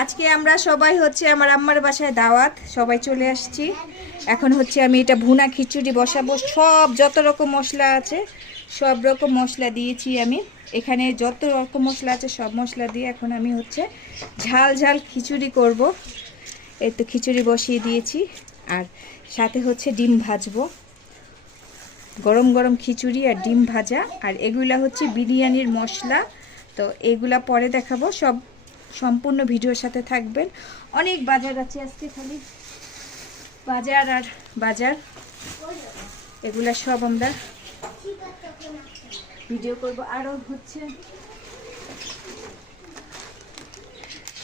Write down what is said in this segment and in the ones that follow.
আজকে আমরা সবাই হচ্ছে আমার আম্মার বাসায় দাওয়াত, সবাই চলে আসছি। এখন হচ্ছে আমি এটা ভুনা খিচুড়ি বসাবো। সব যত রকম মশলা আছে সব রকম মশলা দিয়েছি আমি। এখানে যত রকম মশলা আছে সব মশলা দিয়ে এখন আমি হচ্ছে ঝাল ঝাল খিচুড়ি করব। এই তো খিচুড়ি বসিয়ে দিয়েছি, আর সাথে হচ্ছে ডিম ভাজবো। গরম গরম খিচুড়ি আর ডিম ভাজা, আর এগুলা হচ্ছে বিরিয়ানির মশলা। তো এগুলা পরে দেখাবো, সব সম্পূর্ণ ভিডিওর সাথে থাকবেন। অনেক বাজার আছে আজকে, খালি বাজার আর বাজার। এগুলা সব আমরা ভিডিও করব। আরও হচ্ছে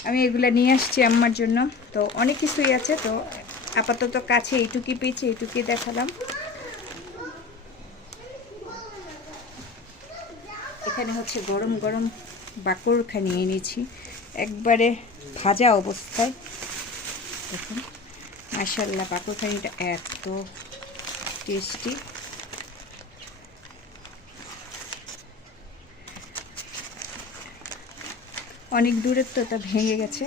আমি এগুলা নিয়ে আসছি আম্মার জন্য। তো অনেক কিছুই আছে, তো আপাতত কাছে এইটুকুই পেয়েছি, এইটুকুই দেখালাম। এখানে হচ্ছে গরম গরম বাকরখা নিয়ে নিয়েছি, একবারে ভাজা অবস্থায়। দেখুন মাশাআল্লাহ, বাকরখানিটা এত টেস্টি। অনেক দূরের তো, তা ভেঙে গেছে।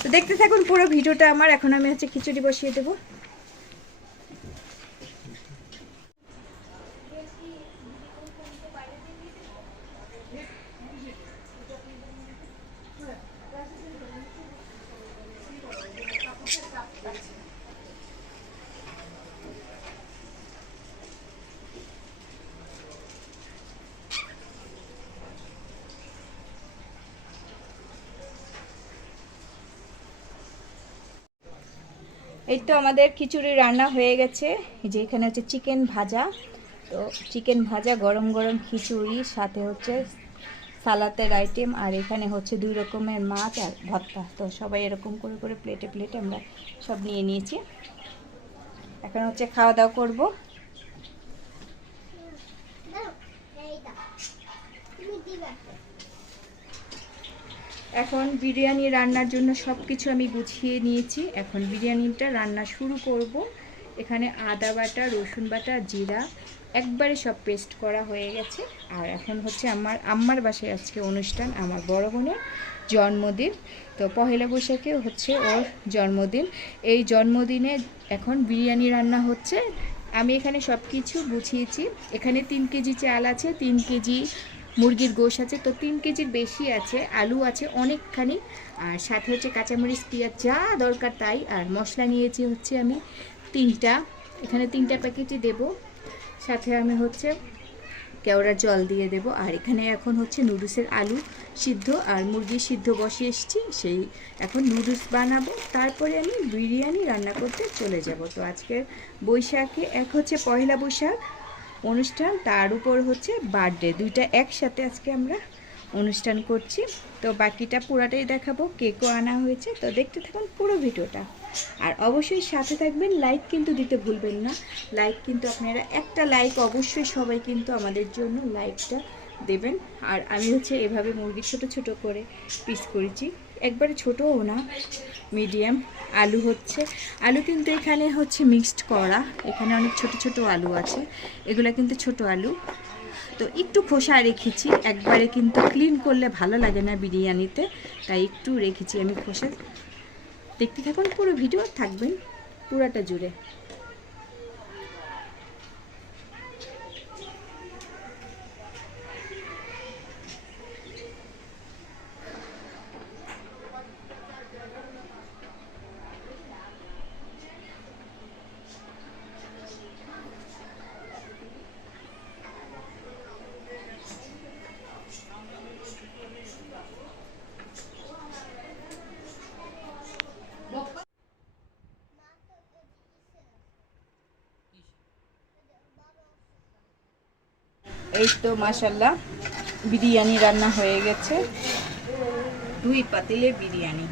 তো দেখতে থাকুন পুরো ভিডিওটা আমার। এখন আমি হচ্ছে খিচুড়ি বসিয়ে দেবো। এই তো আমাদের খিচুড়ি রান্না হয়ে গেছে। এই যে এখানে হচ্ছে চিকেন ভাজা। তো চিকেন ভাজা, গরম গরম খিচুড়ি, সাথে হচ্ছে সালাতের আইটেম, আর এখানে হচ্ছে 2 রকমের মাছ আর ভর্তা। তো সবাই এরকম করে করে প্লেটে প্লেটে আমরা সব নিয়ে নিয়েছি। এখন হচ্ছে খাওয়া দাওয়া করবো। এখন বিরিয়ানি রান্নার জন্য সব কিছু আমি গুছিয়ে নিয়েছি। এখন বিরিয়ানিটা রান্না শুরু করব। এখানে আদা বাটা, রসুন বাটা, জিরা একবারে সব পেস্ট করা হয়ে গেছে। আর এখন হচ্ছে আমার আম্মার বাসায় আজকে অনুষ্ঠান, আমার বড় বোনের জন্মদিন। তো পহেলা বৈশাখে হচ্ছে ওর জন্মদিন। এই জন্মদিনে এখন বিরিয়ানি রান্না হচ্ছে। আমি এখানে সব কিছু গুছিয়েছি। এখানে 3 কেজি চাল আছে, 3 কেজি মুরগির গোশ আছে, তো 3 কেজির বেশি আছে। আলু আছে অনেকখানি, আর সাথে হচ্ছে কাঁচামরিচ, পেঁয়াজ, যা দরকার তাই। আর মশলা নিয়েছি হচ্ছে আমি 3টা, এখানে 3টা প্যাকেটই দেব। সাথে আমি হচ্ছে কেওড়ার জল দিয়ে দেব। আর এখানে এখন হচ্ছে নুডলসের আলু সিদ্ধ আর মুরগি সিদ্ধ বসিয়ে এসেছি, সেই এখন নুডলস বানাবো। তারপরে আমি বিরিয়ানি রান্না করতে চলে যাব। তো আজকের বৈশাখে এক হচ্ছে পয়লা বৈশাখ অনুষ্ঠান, তার উপর হচ্ছে বার্থডে, দুইটা একসাথে আজকে আমরা অনুষ্ঠান করছি। তো বাকিটা পুরাটাই দেখাবো, কেকও আনা হয়েছে। তো দেখতে থাকুন পুরো ভিডিওটা, আর অবশ্যই সাথে থাকবেন। লাইক কিন্তু দিতে ভুলবেন না। লাইক কিন্তু আপনারা একটা লাইক অবশ্যই সবাই কিন্তু আমাদের জন্য লাইকটা দেবেন। আর আমি হচ্ছে এভাবে মুরগি ছোট ছোট করে পিস করেছি, একবারে ছোটও না, মিডিয়াম। আলু হচ্ছে, আলু কিন্তু এখানে হচ্ছে মিক্সড করা, এখানে অনেক ছোট ছোট আলু আছে, এগুলো কিন্তু ছোট আলু। তো একটু খোসা রেখেছি, একবারে কিন্তু ক্লিন করলে ভালো লাগে না বিরিয়ানিতে, তাই একটু রেখেছি আমি খোসা। দেখতে থাকুন পুরো ভিডিও, থাকবেন পুরাটা জুড়ে। এই তো মাশাআল্লাহ বিরিয়ানি রান্না হয়ে গেছে, 2 পাতিলের বিরিয়ানি।